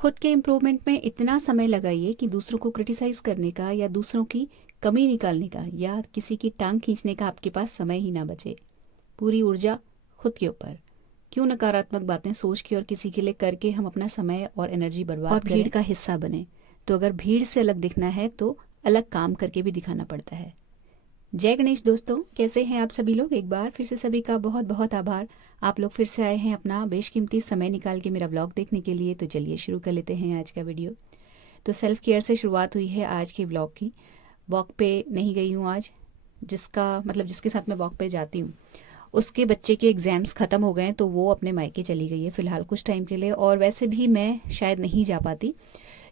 खुद के इम्प्रूवमेंट में इतना समय लगाइए कि दूसरों को क्रिटिसाइज करने का या दूसरों की कमी निकालने का या किसी की टांग खींचने का आपके पास समय ही ना बचे। पूरी ऊर्जा खुद के ऊपर। क्यों नकारात्मक बातें सोच के और किसी के लिए करके हम अपना समय और एनर्जी बर्बाद और भीड़ का हिस्सा बने। तो अगर भीड़ से अलग दिखना है तो अलग काम करके भी दिखाना पड़ता है। जय गणेश दोस्तों, कैसे हैं आप सभी लोग। एक बार फिर से सभी का बहुत बहुत आभार। आप लोग फिर से आए हैं अपना बेशकीमती समय निकाल के मेरा व्लॉग देखने के लिए। तो चलिए शुरू कर लेते हैं आज का वीडियो। तो सेल्फ केयर से शुरुआत हुई है आज के व्लॉग की। वॉक पे नहीं गई हूँ आज, जिसके साथ मैं वॉक पे जाती हूँ उसके बच्चे के एग्ज़ाम्स ख़त्म हो गए हैं, तो वो अपने मायके चली गई है फ़िलहाल कुछ टाइम के लिए। और वैसे भी मैं शायद नहीं जा पाती,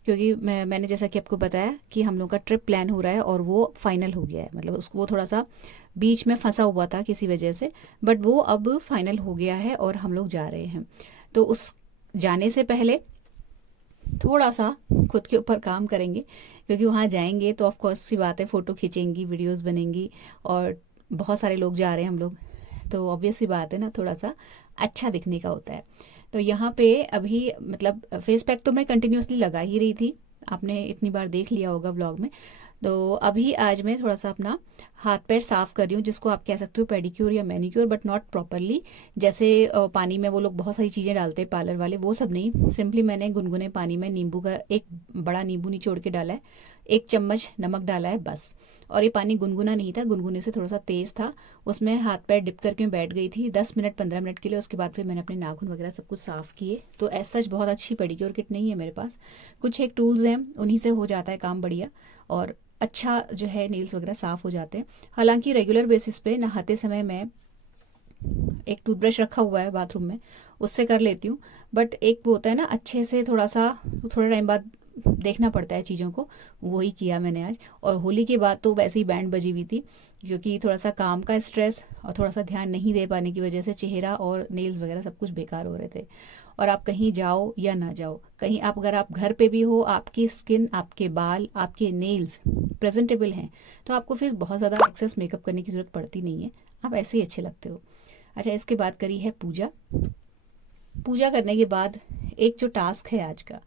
क्योंकि मैंने जैसा कि आपको बताया कि हम लोग का ट्रिप प्लान हो रहा है और वो फाइनल हो गया है। मतलब उसको वो थोड़ा सा बीच में फंसा हुआ था किसी वजह से, बट वो अब फाइनल हो गया है और हम लोग जा रहे हैं। तो उस जाने से पहले थोड़ा सा खुद के ऊपर काम करेंगे, क्योंकि वहाँ जाएंगे तो ऑफकोर्स सी बात है, फ़ोटो खींचेंगी, वीडियोस बनेंगी और बहुत सारे लोग जा रहे हैं हम लोग, तो ऑब्वियस सी बात है ना, थोड़ा सा अच्छा दिखने का होता है। तो यहाँ पे अभी मतलब फेस पैक तो मैं कंटिन्यूसली लगा ही रही थी, आपने इतनी बार देख लिया होगा व्लॉग में। तो अभी आज मैं थोड़ा सा अपना हाथ पैर साफ कर रही हूँ, जिसको आप कह सकते हो पेडिक्योर या मैनिक्योर, बट नॉट प्रॉपरली। जैसे पानी में वो लोग बहुत सारी चीज़ें डालते हैं पार्लर वाले, वो सब नहीं। सिंपली मैंने गुनगुने पानी में नींबू का एक बड़ा नींबू निचोड़ के डाला है, 1 चम्मच नमक डाला है बस। और ये पानी गुनगुना नहीं था, गुनगुने से थोड़ा सा तेज़ था। उसमें हाथ पैर डिप करके मैं बैठ गई थी 10 मिनट 15 मिनट के लिए। उसके बाद फिर मैंने अपने नाखून वगैरह सब कुछ साफ़ किए। तो ऐसा सच बहुत अच्छी पेडिक्योर किट नहीं है मेरे पास, कुछ एक टूल्स हैं, उन्हीं से हो जाता है काम बढ़िया। और अच्छा जो है नेल्स वगैरह साफ़ हो जाते हैं। हालांकि रेगुलर बेसिस पे नहाते समय मैं एक टूथब्रश रखा हुआ है बाथरूम में, उससे कर लेती हूँ। बट एक वो होता है ना, अच्छे से थोड़ा टाइम बाद देखना पड़ता है चीज़ों को, वही किया मैंने आज। और होली के बाद तो वैसे ही बैंड बजी हुई थी, क्योंकि थोड़ा सा काम का स्ट्रेस और थोड़ा सा ध्यान नहीं दे पाने की वजह से चेहरा और नेल्स वगैरह सब कुछ बेकार हो रहे थे। और आप कहीं जाओ या ना जाओ, कहीं आप अगर आप घर पे भी हो, आपकी स्किन, आपके बाल, आपके नेल्स प्रेजेंटेबल हैं, तो आपको फिर बहुत ज़्यादा एक्सेस मेकअप करने की ज़रूरत पड़ती नहीं है, आप ऐसे ही अच्छे लगते हो। अच्छा, इसके बाद करी है पूजा। पूजा करने के बाद एक जो टास्क है आज का,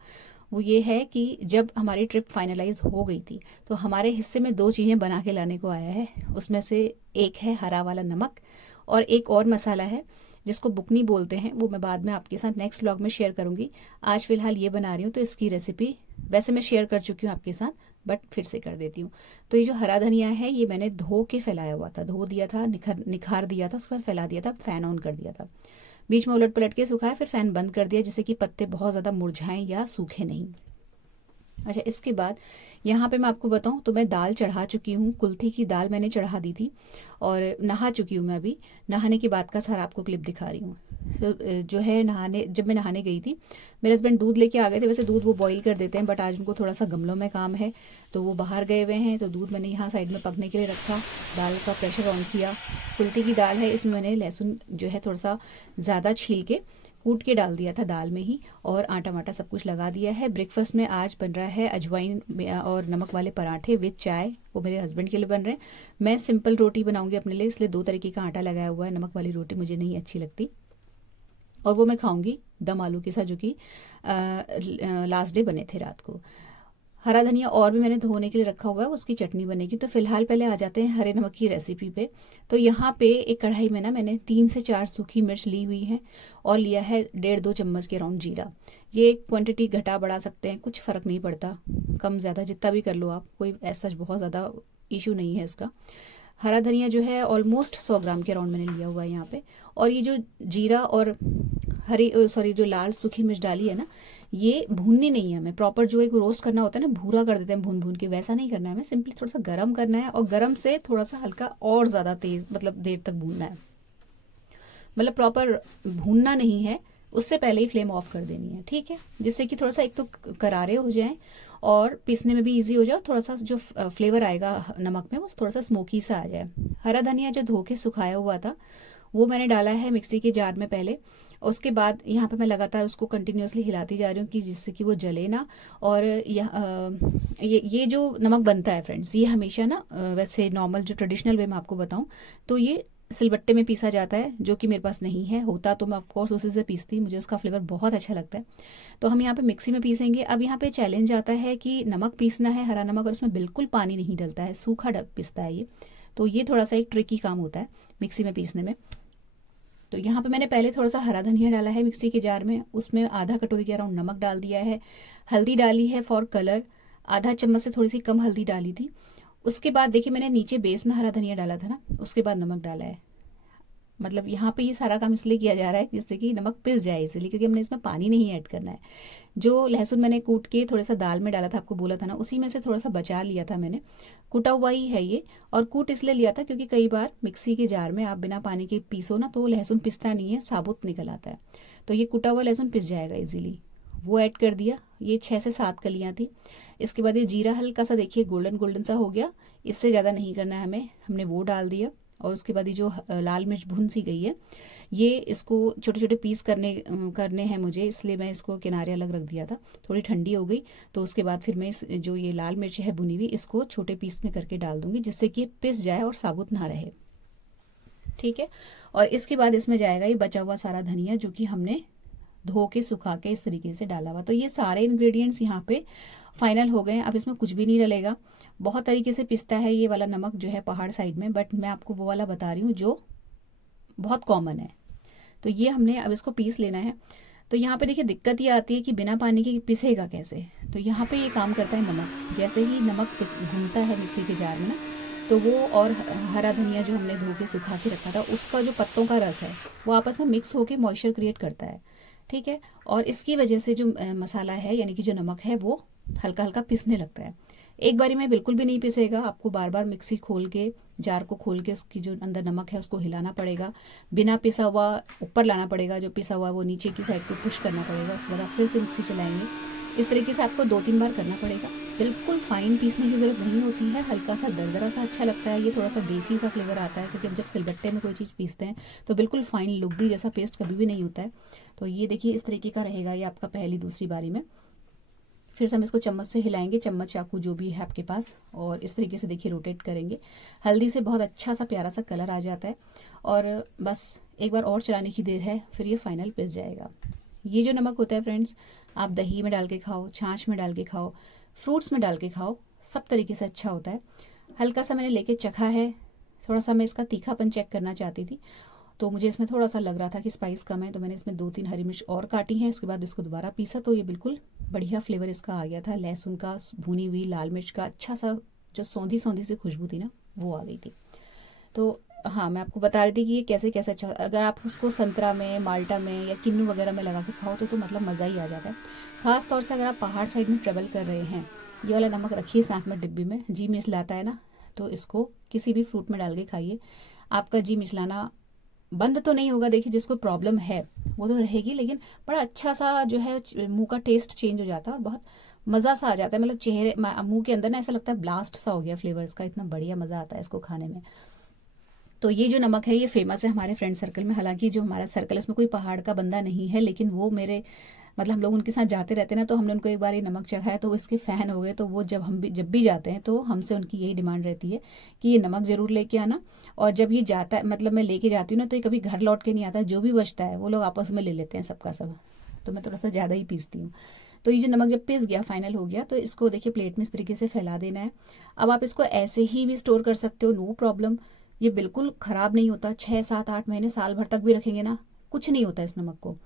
वो ये है कि जब हमारी ट्रिप फाइनलाइज हो गई थी तो हमारे हिस्से में 2 चीज़ें बना के लाने को आया है। उसमें से एक है हरा वाला नमक, और एक और मसाला है जिसको बुकनी बोलते हैं, वो मैं बाद में आपके साथ नेक्स्ट व्लॉग में शेयर करूंगी। आज फिलहाल ये बना रही हूँ, तो इसकी रेसिपी वैसे मैं शेयर कर चुकी हूँ आपके साथ, बट फिर से कर देती हूँ। तो ये जो हरा धनिया है, ये मैंने धो के फैलाया हुआ था, धो दिया था, निखार दिया था, उसके बाद फैला दिया था, फ़ैन ऑन कर दिया था, बीच में उलट पलट के सुखाया, फिर फ़ैन बंद कर दिया, जिससे कि पत्ते बहुत ज़्यादा मुरझाएं या सूखे नहीं। अच्छा, इसके बाद यहाँ पे मैं आपको बताऊँ तो मैं दाल चढ़ा चुकी हूँ, कुल्थी की दाल मैंने चढ़ा दी थी, और नहा चुकी हूँ मैं अभी। नहाने के बाद का सारा आपको क्लिप दिखा रही हूँ। तो जो है जब मैं नहाने गई थी, मेरे हस्बैंड दूध लेके आ गए थे। वैसे दूध वो बॉईल कर देते हैं, बट आज उनको थोड़ा सा गमलों में काम है, तो वो बाहर गए हुए हैं। तो दूध मैंने यहाँ साइड में पकने के लिए रखा, दाल का प्रेशर ऑन किया। कुल्थी की दाल है, इसमें मैंने लहसुन जो है थोड़ा सा ज़्यादा छील के कूट के डाल दिया था दाल में ही, और आटा वाटा सब कुछ लगा दिया है। ब्रेकफास्ट में आज बन रहा है अजवाइन और नमक वाले पराठे विद चाय, वो मेरे हस्बैंड के लिए बन रहे हैं। मैं सिंपल रोटी बनाऊंगी अपने लिए, इसलिए 2 तरीके का आटा लगाया हुआ है। नमक वाली रोटी मुझे नहीं अच्छी लगती, और वो मैं खाऊंगी दम आलू के साथ, जो कि लास्ट डे बने थे रात को। हरा धनिया और भी मैंने धोने के लिए रखा हुआ है, उसकी चटनी बनेगी। तो फिलहाल पहले आ जाते हैं हरे नमक की रेसिपी पे। तो यहाँ पे एक कढ़ाई में ना मैंने 3 से 4 सूखी मिर्च ली हुई है, और लिया है 1.5-2 चम्मच के राउंड जीरा। ये क्वांटिटी घटा बढ़ा सकते हैं, कुछ फ़र्क नहीं पड़ता, कम ज़्यादा जितना भी कर लो आप, कोई ऐसा बहुत ज़्यादा इशू नहीं है इसका। हरा धनिया जो है ऑलमोस्ट 100 ग्राम के राउंड मैंने लिया हुआ है यहाँ पे। और ये जो जीरा और जो लाल सूखी मिर्च डाली है ना, ये भूननी नहीं है हमें प्रॉपर। जो एक रोस्ट करना होता है ना, भूरा कर देते हैं भून भून के, वैसा नहीं करना है हमें। सिंपली थोड़ा सा गर्म करना है, और गर्म से थोड़ा सा हल्का और ज़्यादा तेज, मतलब देर तक भूनना है। मतलब प्रॉपर भूनना नहीं है, उससे पहले ही फ्लेम ऑफ कर देनी है, ठीक है, जिससे कि थोड़ा सा एक तो करारे हो जाएं और पीसने में भी इजी हो जाए, और थोड़ा सा जो फ्लेवर आएगा नमक में वो थोड़ा सा स्मोकी सा आ जाए। हरा धनिया जो धो के सुखाया हुआ था, वो मैंने डाला है मिक्सी के जार में पहले। उसके बाद यहाँ पे मैं लगातार उसको कंटिन्यूअसली हिलाती जा रही हूँ, कि जिससे कि वो जले ना। और ये जो नमक बनता है फ्रेंड्स, ये हमेशा ना वैसे नॉर्मल जो ट्रेडिशनल वे में आपको बताऊँ तो ये सिलबट्टे में पीसा जाता है, जो कि मेरे पास नहीं है। होता तो मैं ऑफकोर्स उसी से पीसती, मुझे उसका फ्लेवर बहुत अच्छा लगता है। तो हम यहाँ पे मिक्सी में पीसेंगे। अब यहाँ पे चैलेंज आता है कि नमक पीसना है, हरा नमक, और इसमें बिल्कुल पानी नहीं डलता है, सूखा पिसता है ये। तो ये थोड़ा सा एक ट्रिकी काम होता है मिक्सी में पीसने में। तो यहाँ पे मैंने पहले थोड़ा सा हरा धनिया डाला है मिक्सी के जार में, उसमें आधा कटोरी के अराउंड नमक डाल दिया है, हल्दी डाली है फॉर कलर, आधा चम्मच से थोड़ी सी कम हल्दी डाली थी। उसके बाद देखिए मैंने नीचे बेस में हरा धनिया डाला था ना, उसके बाद नमक डाला है। मतलब यहाँ पे ये सारा काम इसलिए किया जा रहा है जिससे कि नमक पिस जाए, इसलिए, क्योंकि हमने इसमें पानी नहीं ऐड करना है। जो लहसुन मैंने कूट के थोड़ा सा दाल में डाला था, आपको बोला था ना, उसी में से थोड़ा सा बचा लिया था मैंने, कूटा हुआ ही है ये। और कूट इसलिए लिया था क्योंकि कई बार मिक्सी के जार में आप बिना पानी के पीसो ना तो लहसुन पिसता नहीं है, साबुत निकल आता है। तो ये कूटा हुआ लहसुन पिस जाएगा इजीली, वो ऐड कर दिया। ये 6 से 7 कलियां थी। इसके बाद ये जीरा हल्का सा देखिए गोल्डन गोल्डन सा हो गया, इससे ज़्यादा नहीं करना है हमें, हमने वो डाल दिया। और उसके बाद ये जो लाल मिर्च भुन सी गई है, ये इसको छोटे छोटे पीस करने हैं मुझे, इसलिए मैं इसको किनारे अलग रख दिया था। थोड़ी ठंडी हो गई तो उसके बाद फिर मैं जो ये लाल मिर्च है भुनी हुई, इसको छोटे पीस में करके डाल दूंगी, जिससे कि पिस जाए और साबुत ना रहे। ठीक है। और इसके बाद इसमें जाएगा ये बचा हुआ सारा धनिया, जो कि हमने धो के सुखा के इस तरीके से डाला हुआ। तो ये सारे इंग्रेडिएंट्स यहाँ पे फाइनल हो गए हैं। अब इसमें कुछ भी नहीं डलेगा। बहुत तरीके से पिसता है ये वाला नमक जो है पहाड़ साइड में, बट मैं आपको वो वाला बता रही हूँ जो बहुत कॉमन है। तो ये हमने अब इसको पीस लेना है। तो यहाँ पे देखिए दिक्कत ये आती है कि बिना पानी के पिसेगा कैसे। तो यहाँ पे ये काम करता है नमक। जैसे ही नमक घूमता है मिक्सी के जार में ना, तो वो और हरा धनिया जो हमने धो के सुखा के रखा था, उसका जो पत्तों का रस है वो आपस में मिक्स होके मॉइस्चर क्रिएट करता है। ठीक है। और इसकी वजह से जो मसाला है यानी कि जो नमक है वो हल्का हल्का पिसने लगता है। एक बारी में बिल्कुल भी नहीं पिसेगा, आपको बार बार मिक्सी खोल के, जार को खोल के उसकी जो अंदर नमक है उसको हिलाना पड़ेगा। बिना पिसा हुआ ऊपर लाना पड़ेगा, जो पिसा हुआ वो नीचे की साइड पे पुश करना पड़ेगा। उसके बाद आप फिर से मिक्सी चलाएंगे। इस तरीके से आपको 2-3 बार करना पड़ेगा। बिल्कुल फाइन पीसने की जरूरत नहीं होती है, हल्का सा दरदरा सा अच्छा लगता है। ये थोड़ा सा देसी सा फ्लेवर आता है, क्योंकि हम जब सिलबट्टे में कोई चीज़ पीसते हैं तो बिल्कुल फाइन लुगदी जैसा पेस्ट कभी भी नहीं होता है। तो ये देखिए इस तरीके का रहेगा ये आपका पहली दूसरी बारी में। फिर से हम इसको चम्मच से हिलाएंगे, चम्मच चाकू जो भी है आपके पास, और इस तरीके से देखिए रोटेट करेंगे। हल्दी से बहुत अच्छा सा प्यारा सा कलर आ जाता है। और बस एक बार और चलाने की देर है, फिर ये फाइनल पिस जाएगा। ये जो नमक होता है फ्रेंड्स, आप दही में डाल के खाओ, छाछ में डाल के खाओ, फ्रूट्स में डाल के खाओ, सब तरीके से अच्छा होता है। हल्का सा मैंने लेके चखा है, थोड़ा सा मैं इसका तीखापन चेक करना चाहती थी, तो मुझे इसमें थोड़ा सा लग रहा था कि स्पाइस कम है, तो मैंने इसमें 2-3 हरी मिर्च और काटी हैं। उसके बाद इसको दोबारा पीसा तो ये बिल्कुल बढ़िया फ्लेवर इसका आ गया था। लहसुन का, भुनी हुई लाल मिर्च का अच्छा सा जो सौंधी सौंधी सी खुशबू थी ना, वो आ गई थी। तो हाँ, मैं आपको बता रही थी कि ये कैसे कैसे अच्छा, अगर आप उसको संतरा में, माल्टा में या किन्नू वगैरह में लगा के खाओ तो मतलब मज़ा ही आ जाता है। ख़ास तौर से अगर आप पहाड़ साइड में ट्रेवल कर रहे हैं, ये वाला नमक रखिए साथ में डिब्बी में। जी मिचलाता है ना, तो इसको किसी भी फ्रूट में डाल के खाइए, आपका जी मिचलाना बंद तो नहीं होगा। देखिए जिसको प्रॉब्लम है वो तो रहेगी, लेकिन बड़ा अच्छा सा जो है मुंह का टेस्ट चेंज हो जाता है और बहुत मज़ा सा आ जाता है। मतलब चेहरे मुंह के अंदर ना ऐसा लगता है ब्लास्ट सा हो गया फ्लेवर्स का, इतना बढ़िया मज़ा आता है इसको खाने में। तो ये जो नमक है ये फेमस है हमारे फ्रेंड सर्कल में। हालांकि जो हमारा सर्कल है इसमें कोई पहाड़ का बंदा नहीं है, लेकिन वो मेरे मतलब हम लोग उनके साथ जाते रहते हैं ना, तो हमने उनको एक बार ये नमक चखाया तो वो इसके फ़ैन हो गए। तो वो जब भी जाते हैं तो हमसे उनकी यही डिमांड रहती है कि ये नमक ज़रूर लेके आना। और जब ये जाता है, मतलब मैं लेके जाती हूँ ना, तो ये कभी घर लौट के नहीं आता, जो भी बचता है वो लोग आपस में ले लेते हैं सबका सब। तो मैं थोड़ा सा ज़्यादा ही पीसती हूँ। तो ये जो नमक जब पिस गया, फाइनल हो गया, तो इसको देखिए प्लेट में इस तरीके से फैला देना है। अब आप इसको ऐसे ही भी स्टोर कर सकते हो, नो प्रॉब्लम। ये बिल्कुल ख़राब नहीं होता, 6-7-8 महीने, साल भर तक भी रखेंगे ना, कुछ नहीं होता इस नमक को।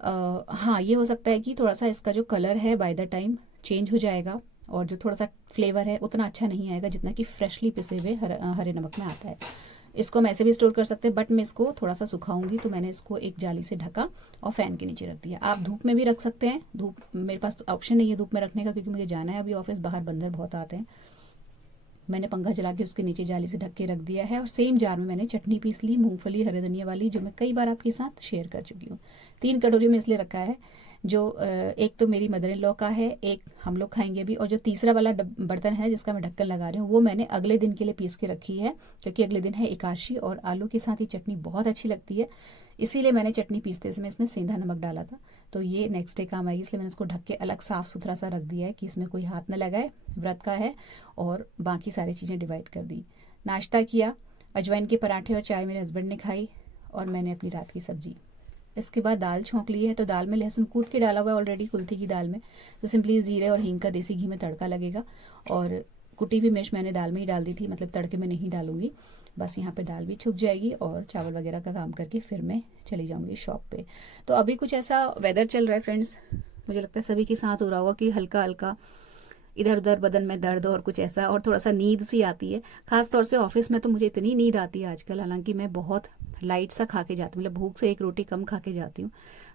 हाँ, ये हो सकता है कि थोड़ा सा इसका जो कलर है बाय द टाइम चेंज हो जाएगा, और जो थोड़ा सा फ्लेवर है उतना अच्छा नहीं आएगा जितना कि फ्रेशली पिसे हुए हरे नमक में आता है। इसको हम ऐसे भी स्टोर कर सकते हैं, बट मैं इसको थोड़ा सा सुखाऊंगी, तो मैंने इसको एक जाली से ढका और फ़ैन के नीचे रख दिया। आप धूप में भी रख सकते हैं, धूप मेरे पास तो ऑप्शन नहीं है धूप में रखने का, क्योंकि मुझे जाना है अभी ऑफिस, बाहर बंदर बहुत आते हैं। मैंने पंखा चला के उसके नीचे जाली से ढक के रख दिया है। और सेम जार में मैंने चटनी पीस ली, मूंगफली हरे धनिया वाली, जो मैं कई बार आपके साथ शेयर कर चुकी हूँ। 3 कटोरी में इसलिए रखा है, जो एक तो मेरी मदर इन लॉ का है, एक हम लोग खाएंगे भी, और जो तीसरा वाला बर्तन है जिसका मैं ढक्कन लगा रही हूँ, वो मैंने अगले दिन के लिए पीस के रखी है, क्योंकि अगले दिन है एकादशी और आलू के साथ ही चटनी बहुत अच्छी लगती है। इसीलिए मैंने चटनी पीसते समय इसमें सेंधा नमक डाला था, तो ये नेक्स्ट डे काम आएगी, इसलिए मैंने इसको ढक के अलग साफ़ सुथरा सा रख दिया है कि इसमें कोई हाथ न लगाए। व्रत का है, और बाकी सारी चीज़ें डिवाइड कर दी। नाश्ता किया, अजवाइन के पराठे और चाय मेरे हस्बैंड ने खाई, और मैंने अपनी रात की सब्जी। इसके बाद दाल छोंक ली है, तो दाल में लहसुन कूट के डाला हुआ है ऑलरेडी कुल्थी की दाल में, तो सिंपली जीरे और हींग का देसी घी में तड़का लगेगा। और कुटी हुई मिर्च मैंने दाल में ही डाल दी थी, मतलब तड़के में नहीं डालूंगी। बस यहाँ पे दाल भी छुक जाएगी और चावल वगैरह का काम करके फिर मैं चली जाऊँगी शॉप पे। तो अभी कुछ ऐसा वेदर चल रहा है फ्रेंड्स, मुझे लगता है सभी के साथ हो रहा होगा कि हल्का हल्का इधर उधर बदन में दर्द और कुछ ऐसा, और थोड़ा सा नींद सी आती है। खास तौर से ऑफिस में तो मुझे इतनी नींद आती है आजकल, हालांकि मैं बहुत लाइट सा खा के जाती हूँ, मतलब भूख से एक रोटी कम खा के जाती हूँ,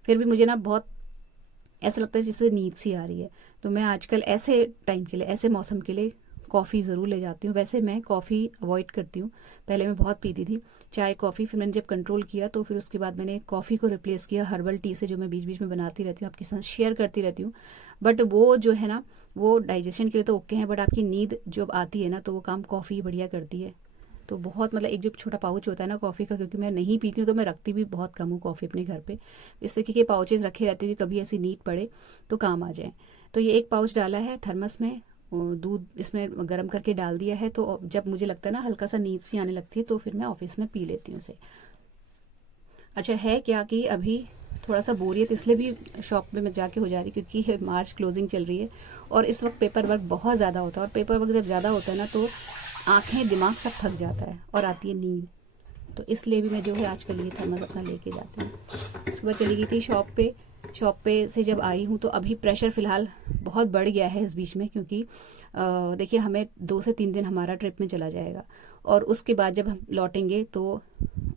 फिर भी मुझे ना बहुत ऐसा लगता है जैसे नींद सी आ रही है। तो मैं आजकल ऐसे टाइम के लिए, ऐसे मौसम के लिए कॉफ़ी ज़रूर ले जाती हूँ। वैसे मैं कॉफ़ी अवॉइड करती हूँ, पहले मैं बहुत पीती थी चाय कॉफ़ी, फिर मैंने जब कंट्रोल किया तो फिर उसके बाद मैंने कॉफ़ी को रिप्लेस किया हर्बल टी से, जो मैं बीच बीच में बनाती रहती हूँ, आपके साथ शेयर करती रहती हूँ। बट वो जो है ना, वो डाइजेशन के लिए तो ओके है, बट आपकी नींद जब आती है ना, तो वो काम कॉफ़ी बढ़िया करती है। तो बहुत, मतलब एक जो छोटा पाउच होता है ना कॉफ़ी का, क्योंकि मैं नहीं पीती हूँ तो मैं रखती भी बहुत कम हूँ कॉफ़ी अपने घर पे। इस तरीके के पाउचेज रखे रहते हैं कि कभी ऐसी नीड पड़े तो काम आ जाए। तो ये एक पाउच डाला है थर्मस में, दूध इसमें गर्म करके डाल दिया है, तो जब मुझे लगता है ना हल्का सा नींद सी आने लगती है तो फिर मैं ऑफिस में पी लेती हूँ उसे। अच्छा है क्या कि अभी थोड़ा सा बोरियत इसलिए भी शॉप में मैं जाके हो जा रही क्योंकि मार्च क्लोजिंग चल रही है और इस वक्त पेपर वर्क बहुत ज़्यादा होता है, और पेपर वर्क जब ज़्यादा होता है ना तो आंखें दिमाग सब थक जाता है और आती है नींद। तो इसलिए भी मैं जो है आजकल ये थर्मस अपना लेके जाती हूँ। इसके बाद चली गई थी शॉप पे। शॉप पे से जब आई हूँ तो अभी प्रेशर फ़िलहाल बहुत बढ़ गया है इस बीच में, क्योंकि देखिए हमें 2 से 3 दिन हमारा ट्रिप में चला जाएगा, और उसके बाद जब हम लौटेंगे तो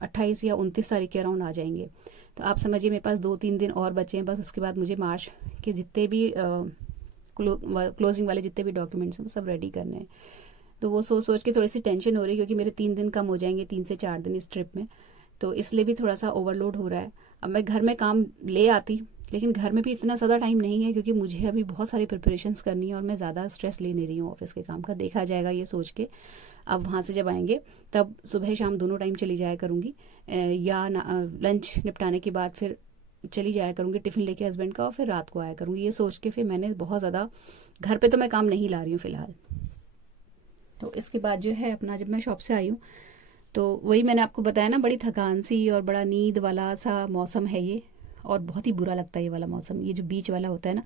28 या 29 तारीख के अराउंड आ जाएंगे। तो आप समझिए मेरे पास 2-3 दिन और बचे हैं बस, उसके बाद मुझे मार्च के जितने भी क्लोजिंग वाले जितने भी डॉक्यूमेंट्स हैं वो सब रेडी करने हैं। तो वो सोच सोच के थोड़ी सी टेंशन हो रही है, क्योंकि मेरे 3 दिन कम हो जाएंगे, 3 से 4 दिन इस ट्रिप में, तो इसलिए भी थोड़ा सा ओवरलोड हो रहा है। अब मैं घर में काम ले आती, लेकिन घर में भी इतना ज़्यादा टाइम नहीं है क्योंकि मुझे अभी बहुत सारी प्रिपरेशंस करनी है और मैं ज़्यादा स्ट्रेस ले नहीं रही हूँ ऑफिस के काम का, देखा जाएगा ये सोच के। अब वहाँ से जब आएंगे तब सुबह शाम दोनों टाइम चली जाया करूँगी, या लंच निपटाने के बाद फिर चली जाया करूँगी टिफ़िन लेके हस्बैंड का, और फिर रात को आया करूँगी। ये सोच के फिर मैंने बहुत ज़्यादा घर पे तो मैं काम नहीं ला रही हूँ फ़िलहाल। तो इसके बाद जो है अपना, जब मैं शॉप से आई हूँ तो वही मैंने आपको बताया ना, बड़ी थकान सी और बड़ा नींद वाला सा मौसम है ये, और बहुत ही बुरा लगता है ये वाला मौसम। ये जो बीच वाला होता है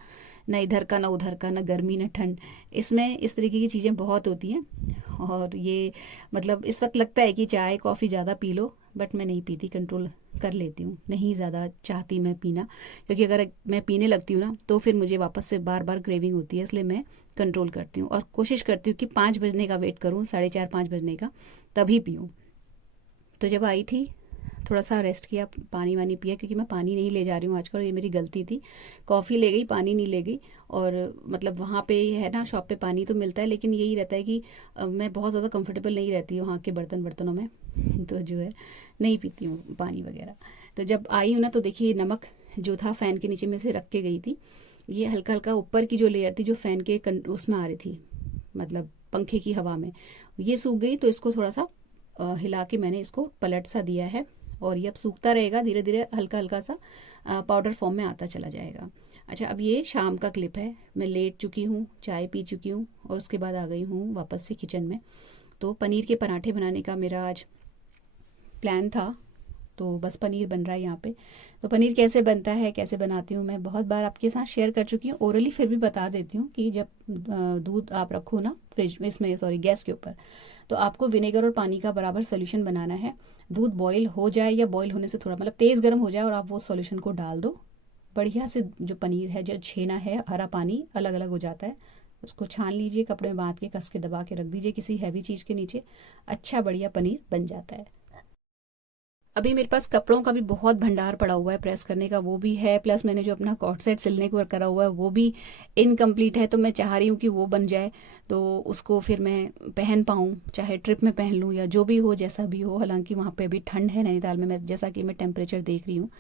ना इधर का ना उधर का, ना गर्मी ना ठंड, इसमें इस तरीके की चीज़ें बहुत होती हैं। और ये मतलब इस वक्त लगता है कि चाय कॉफ़ी ज़्यादा पी लो, बट मैं नहीं पीती, कंट्रोल कर लेती हूँ, नहीं ज़्यादा चाहती मैं पीना, क्योंकि अगर मैं पीने लगती हूँ ना तो फिर मुझे वापस से बार बार क्रेविंग होती है, इसलिए मैं कंट्रोल करती हूँ और कोशिश करती हूँ कि 5 बजने का वेट करूँ, 4:30-5 बजने का, तभी पीऊँ। तो जब आई थी थोड़ा सा रेस्ट किया, पानी वानी पिया, क्योंकि मैं पानी नहीं ले जा रही हूँ आजकल, ये मेरी गलती थी। कॉफ़ी ले गई, पानी नहीं ले गई, और मतलब वहाँ पे है ना शॉप पे पानी तो मिलता है, लेकिन यही रहता है कि मैं बहुत ज़्यादा कंफर्टेबल नहीं रहती हूँ वहाँ के बर्तनों में तो जो है नहीं पीती हूँ पानी वगैरह। तो जब आई हूँ ना तो देखिए नमक जो था फ़ैन के नीचे में से रख के गई थी, ये हल्का हल्का ऊपर की जो लेयर थी जो फ़ैन के उसमें आ रही थी, मतलब पंखे की हवा में, ये सूख गई। तो इसको थोड़ा सा हिला के मैंने इसको पलट सा दिया है, और ये अब सूखता रहेगा, धीरे धीरे हल्का हल्का सा पाउडर फॉर्म में आता चला जाएगा। अच्छा, अब ये शाम का क्लिप है, मैं लेट चुकी हूँ, चाय पी चुकी हूँ, और उसके बाद आ गई हूँ वापस से किचन में। तो पनीर के पराठे बनाने का मेरा आज प्लान था, तो बस पनीर बन रहा है यहाँ पे। तो पनीर कैसे बनता है, कैसे बनाती हूँ, मैं बहुत बार आपके साथ शेयर कर चुकी हूँ ओरली, फिर भी बता देती हूँ कि जब दूध आप रखो ना फ्रिज में, इसमें सॉरी गैस के ऊपर, तो आपको विनेगर और पानी का बराबर सोल्यूशन बनाना है। दूध बॉईल हो जाए या बॉईल होने से थोड़ा मतलब तेज़ गर्म हो जाए, और आप वो सोल्यूशन को डाल दो, बढ़िया से जो पनीर है, जो छेना है, हरा पानी अलग अलग हो जाता है, उसको छान लीजिए, कपड़े में बांध के कस के दबा के रख दीजिए किसी हैवी चीज़ के नीचे, अच्छा बढ़िया पनीर बन जाता है। अभी मेरे पास कपड़ों का भी बहुत भंडार पड़ा हुआ है प्रेस करने का, वो भी है, प्लस मैंने जो अपना कॉट सेट सिलने को करा हुआ है वो भी इनकम्प्लीट है, तो मैं चाह रही हूँ कि वो बन जाए तो उसको फिर मैं पहन पाऊँ, चाहे ट्रिप में पहन लूँ या जो भी हो, जैसा भी हो। हालांकि वहाँ पे अभी ठंड है नैनीताल में, मैं जैसा कि मैं टेम्परेचर देख रही हूँ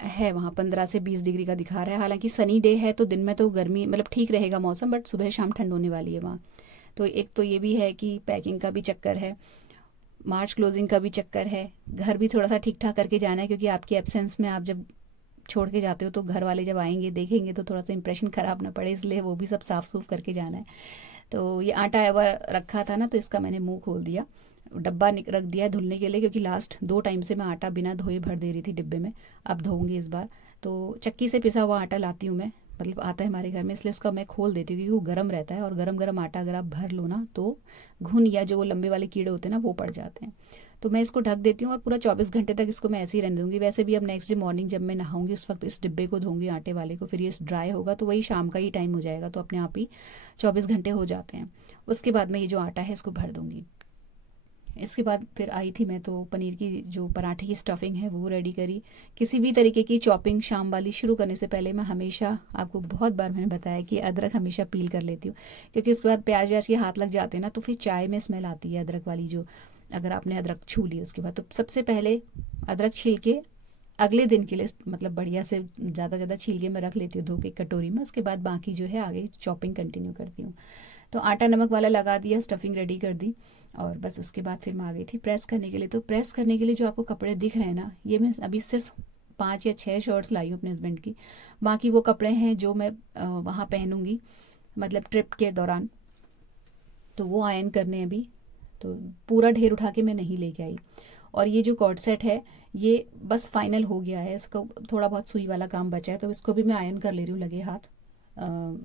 है वहाँ 15 से 20 डिग्री का दिखा रहा है। हालांकि सनी डे है तो दिन में तो गर्मी मतलब ठीक रहेगा मौसम, बट सुबह शाम ठंड होने वाली है वहाँ। तो एक तो ये भी है कि पैकिंग का भी चक्कर है, मार्च क्लोजिंग का भी चक्कर है, घर भी थोड़ा सा ठीक ठाक करके जाना है, क्योंकि आपकी एब्सेंस में आप जब छोड़ के जाते हो तो घर वाले जब आएंगे देखेंगे तो थोड़ा सा इंप्रेशन ख़राब ना पड़े, इसलिए वो भी सब साफ़ सूफ करके जाना है। तो ये आटा हुआ रखा था ना, तो इसका मैंने मुंह खोल दिया, डब्बा रख दिया है धुलने के लिए, क्योंकि लास्ट 2 टाइम से मैं आटा बिना धोए भर दे रही थी डिब्बे में। अब धोऊंगी इस बार। तो चक्की से पिसा हुआ आटा लाती हूँ मैं, मतलब आता है हमारे घर में, इसलिए उसका मैं खोल देती हूँ क्योंकि वो गर्म रहता है, और गर्म गर्म आटा अगर आप भर लो ना तो घुन या जो वो लंबे वाले कीड़े होते हैं ना वो पड़ जाते हैं। तो मैं इसको ढक देती हूँ और पूरा 24 घंटे तक इसको मैं ऐसे ही रहने दूंगी। वैसे भी अब नेक्स्ट डे मॉर्निंग जब मैं नहाऊंगी उस वक्त इस डिब्बे को धोऊंगी आटे वाले को, फिर ये ड्राई होगा तो वही शाम का ही टाइम हो जाएगा, तो अपने आप ही 24 घंटे हो जाते हैं। उसके बाद मैं ये जो आटा है इसको भर दूंगी। इसके बाद फिर आई थी मैं तो पनीर की जो पराठे की स्टफिंग है वो रेडी करी। किसी भी तरीके की चॉपिंग शाम वाली शुरू करने से पहले मैं हमेशा, आपको बहुत बार मैंने बताया कि अदरक हमेशा पील कर लेती हूँ, क्योंकि उसके बाद प्याज व्याज के हाथ लग जाते हैं ना तो फिर चाय में स्मेल आती है अदरक वाली, जो अगर आपने अदरक छू ली उसके बाद। तो सबसे पहले अदरक छील के अगले दिन के लिए, मतलब बढ़िया से ज़्यादा छील के मैं रख लेती हूँ धो के कटोरी में। उसके बाद बाकी जो है आगे चॉपिंग कंटिन्यू करती हूँ। तो आटा नमक वाला लगा दिया, स्टफिंग रेडी कर दी, और बस उसके बाद फिर मैं आ गई थी प्रेस करने के लिए। तो प्रेस करने के लिए जो आपको कपड़े दिख रहे हैं ना, ये मैं अभी सिर्फ 5 या 6 शर्ट्स लाई हूँ अपने हस्बैंड की। बाकी वो कपड़े हैं जो मैं वहाँ पहनूंगी, मतलब ट्रिप के दौरान, तो वो आयरन करने अभी। तो पूरा ढेर उठा के मैं नहीं लेके आई। और ये जो कॉर्ड सेट है ये बस फाइनल हो गया है, इसको थोड़ा बहुत सुई वाला काम बचा है तो इसको भी मैं आयरन कर ले रही हूँ लगे हाथ।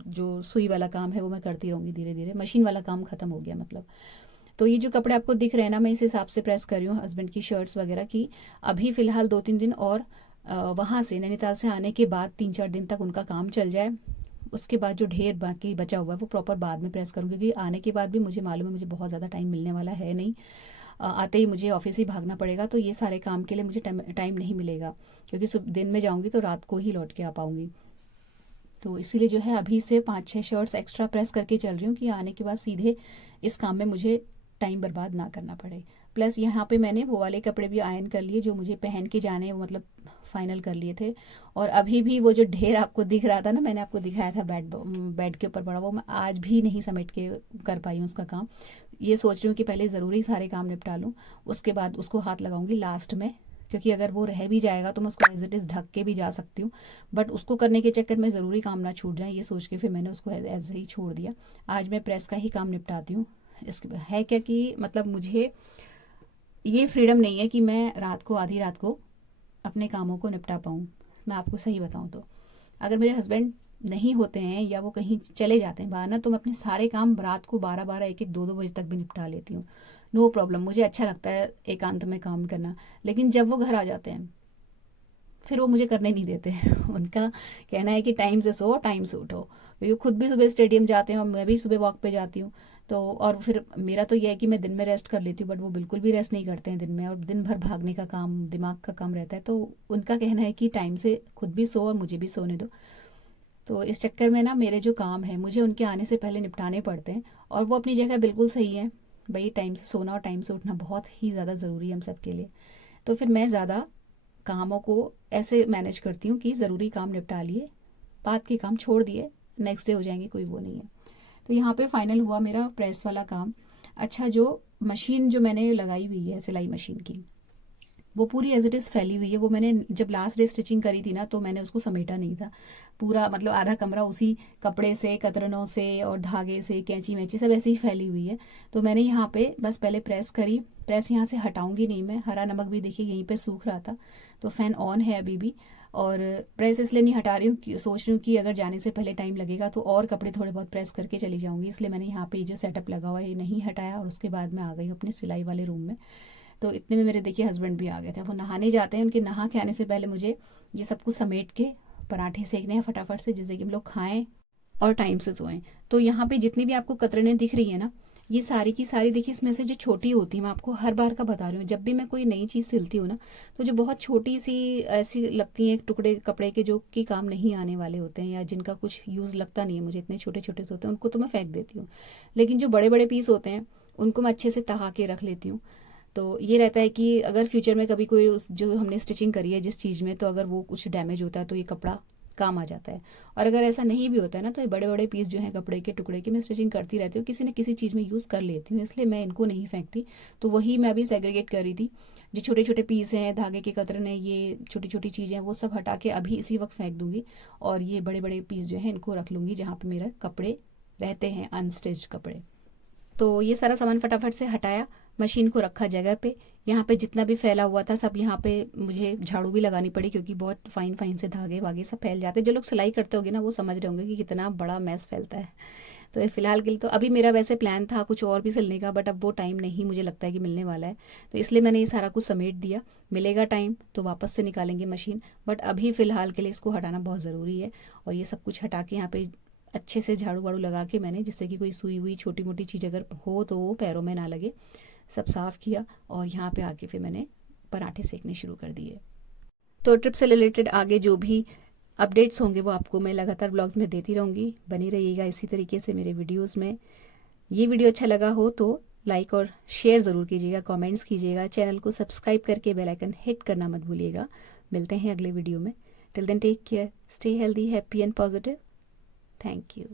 जो सुई वाला काम है वो मैं करती रहूँगी धीरे धीरे, मशीन वाला काम ख़त्म हो गया मतलब। तो ये जो कपड़े आपको दिख रहे हैं ना, मैं इस हिसाब से प्रेस कर रही हूँ हस्बैंड की शर्ट्स वगैरह की। अभी फ़िलहाल 2-3 दिन और वहाँ से नैनीताल से आने के बाद 3-4 दिन तक उनका काम चल जाए। उसके बाद जो ढेर बाकी बचा हुआ है वो प्रॉपर बाद में प्रेस करूँगी, क्योंकि आने के बाद भी मुझे मालूम है मुझे बहुत ज़्यादा टाइम मिलने वाला है नहीं। आते ही मुझे ऑफिस ही भागना पड़ेगा, तो ये सारे काम के लिए मुझे टाइम नहीं मिलेगा, क्योंकि दिन में जाऊँगी तो रात को ही लौट के आ पाऊँगी। तो इसीलिए जो है अभी से 5-6 शर्ट्स एक्स्ट्रा प्रेस करके चल रही हूँ कि आने के बाद सीधे इस काम में मुझे टाइम बर्बाद ना करना पड़े। प्लस यहाँ पे मैंने वो वाले कपड़े भी आयरन कर लिए जो मुझे पहन के जाने हैं, वो मतलब फाइनल कर लिए थे। और अभी भी वो जो ढेर आपको दिख रहा था ना, मैंने आपको दिखाया था बेड के ऊपर पड़ा, वो मैं आज भी नहीं समेट के कर पाई हूँ उसका काम। ये सोच रही हूँ कि पहले ज़रूरी सारे काम निपटा लूँ, उसके बाद उसको हाथ लगाऊंगी लास्ट में, क्योंकि अगर वो रह भी जाएगा तो मैं उसको एज इट इज़ ढक के भी जा सकती हूँ। बट उसको करने के चक्कर में ज़रूरी काम ना छूट जाए, ये सोच के फिर मैंने उसको ऐसे ही छोड़ दिया। आज मैं प्रेस का ही काम निपटाती हूँ। इसके है क्या कि मतलब मुझे ये फ्रीडम नहीं है कि मैं रात को, आधी रात को अपने कामों को निपटा पाऊँ। मैं आपको सही बताऊँ तो अगर मेरे हस्बैंड नहीं होते हैं या वो कहीं चले जाते हैं बाहर ना, तो मैं अपने सारे काम रात को 12-12, 1-1, 2-2 बजे तक भी निपटा लेती हूँ, नो प्रॉब्लम। मुझे अच्छा लगता है एकांत में काम करना। लेकिन जब वो घर आ जाते हैं फिर वो मुझे करने नहीं देते उनका कहना है कि टाइम से सो, टाइम से उठो, क्योंकि वो खुद भी सुबह स्टेडियम जाते हैं और मैं भी सुबह वॉक पे जाती हूँ। तो और फिर मेरा तो यह है कि मैं दिन में रेस्ट कर लेती हूँ, बट वो बिल्कुल भी रेस्ट नहीं करते हैं दिन में, और दिन भर भागने का काम, दिमाग का काम रहता है। तो उनका कहना है कि टाइम से खुद भी सो और मुझे भी सोने दो। तो इस चक्कर में ना मेरे जो काम है मुझे उनके आने से पहले निपटाने पड़ते हैं, और वो अपनी जगह बिल्कुल सही है। भाई टाइम से सोना और टाइम से उठना बहुत ही ज़्यादा ज़रूरी है हम सब के लिए। तो फिर मैं ज़्यादा कामों को ऐसे मैनेज करती हूँ कि ज़रूरी काम निपटा लिए, बात के काम छोड़ दिए, नेक्स्ट डे हो जाएंगे, कोई वो नहीं है। तो यहाँ पे फाइनल हुआ मेरा प्रेस वाला काम। अच्छा, जो मशीन जो मैंने लगाई हुई है सिलाई मशीन की, वो पूरी एज इट इज़ फैली हुई है। वो मैंने जब लास्ट डे स्टिचिंग करी थी ना तो मैंने उसको समेटा नहीं था पूरा, मतलब आधा कमरा उसी कपड़े से, कतरनों से और धागे से, कैंची वैंची सब ऐसे ही फैली हुई है। तो मैंने यहाँ पे बस पहले प्रेस करी। प्रेस यहाँ से हटाऊंगी नहीं मैं, हरा नमक भी देखिए यहीं पे सूख रहा था, तो फ़ैन ऑन है अभी भी। और प्रेस इसलिए नहीं हटा रही हूँ कि सोच रही हूँ कि अगर जाने से पहले टाइम लगेगा तो और कपड़े थोड़े बहुत प्रेस करके चली जाऊँगी, इसलिए मैंने यहाँ पे जो सेटअप लगा हुआ है ये नहीं हटाया। और उसके बाद मैं आ गई हूँ अपने सिलाई वाले रूम में। तो इतने में मेरे देखिए हस्बैंड भी आ गए थे, वो नहाने जाते हैं, उनके नहा के आने से पहले मुझे ये सब कुछ समेट के पराठे सेकने हैं फटाफट से, जिससे कि हम लोग खाएं और टाइम से सोएं। तो यहाँ पे जितनी भी आपको कतरनें दिख रही है ना, ये सारी की सारी देखिए इसमें से जो छोटी होती है, मैं आपको हर बार का बता रही हूँ, जब भी मैं कोई नई चीज़ सिलती हूँ ना तो जो बहुत छोटी सी ऐसी लगती हैं टुकड़े कपड़े के जो कि काम नहीं आने वाले होते हैं या जिनका कुछ यूज़ लगता नहीं है मुझे, इतने छोटे छोटे से होते हैं, उनको तो मैं फेंक देती हूँ। लेकिन जो बड़े बड़े पीस होते हैं उनको मैं अच्छे से तहा के रख लेती हूँ। तो ये रहता है कि अगर फ्यूचर में कभी कोई उस जो हमने स्टिचिंग करी है जिस चीज़ में, तो अगर वो कुछ डैमेज होता है तो ये कपड़ा काम आ जाता है। और अगर ऐसा नहीं भी होता है ना तो ये बड़े बड़े पीस जो हैं कपड़े के टुकड़े के मैं स्टिचिंग करती रहती हूँ, किसी न किसी चीज़ में यूज़ कर लेती हूँ, इसलिए मैं इनको नहीं फेंकती। तो वही मैं अभी सेग्रीगेट कर रही थी, जो छोटे छोटे पीस हैं, धागे के कतरन है, ये छोटी छोटी चीज़ें, वो सब हटा के अभी इसी वक्त फेंक दूंगी। और ये बड़े बड़े पीस जो हैं इनको रख लूँगी जहाँ पर मेरा कपड़े रहते हैं, अनस्टिच्ड कपड़े। तो ये सारा सामान फटाफट से हटाया, मशीन को रखा जगह पे। यहाँ पे जितना भी फैला हुआ था सब यहाँ पे मुझे झाड़ू भी लगानी पड़ी, क्योंकि बहुत फाइन फाइन से धागे वागे सब फैल जाते हैं। जो लोग सिलाई करते होंगे ना वो समझ रहे होंगे कि कितना बड़ा मैस फैलता है। तो फिलहाल के लिए तो अभी मेरा वैसे प्लान था कुछ और भी सिलने का, बट अब वो टाइम नहीं मुझे लगता है कि मिलने वाला है, तो इसलिए मैंने ये सारा कुछ समेट दिया। मिलेगा टाइम तो वापस से निकालेंगे मशीन, बट अभी फ़िलहाल के लिए इसको हटाना बहुत ज़रूरी है। और ये सब कुछ हटा के यहाँ पे अच्छे से झाड़ू वाड़ू लगा के मैंने, जिससे कि कोई सुई हुई छोटी मोटी चीज़ अगर हो तो वो पैरों में ना लगे, सब साफ़ किया। और यहाँ पे आके फिर मैंने पराठे सेकने शुरू कर दिए। तो ट्रिप से रिलेटेड आगे जो भी अपडेट्स होंगे वो आपको मैं लगातार ब्लॉग्स में देती रहूँगी। बनी रहिएगा इसी तरीके से मेरे वीडियोस में। ये वीडियो अच्छा लगा हो तो लाइक और शेयर ज़रूर कीजिएगा, कमेंट्स कीजिएगा, चैनल को सब्सक्राइब करके बेल आइकन हिट करना मत भूलिएगा। मिलते हैं अगले वीडियो में। Till then take care, stay healthy, happy and positive. Thank you.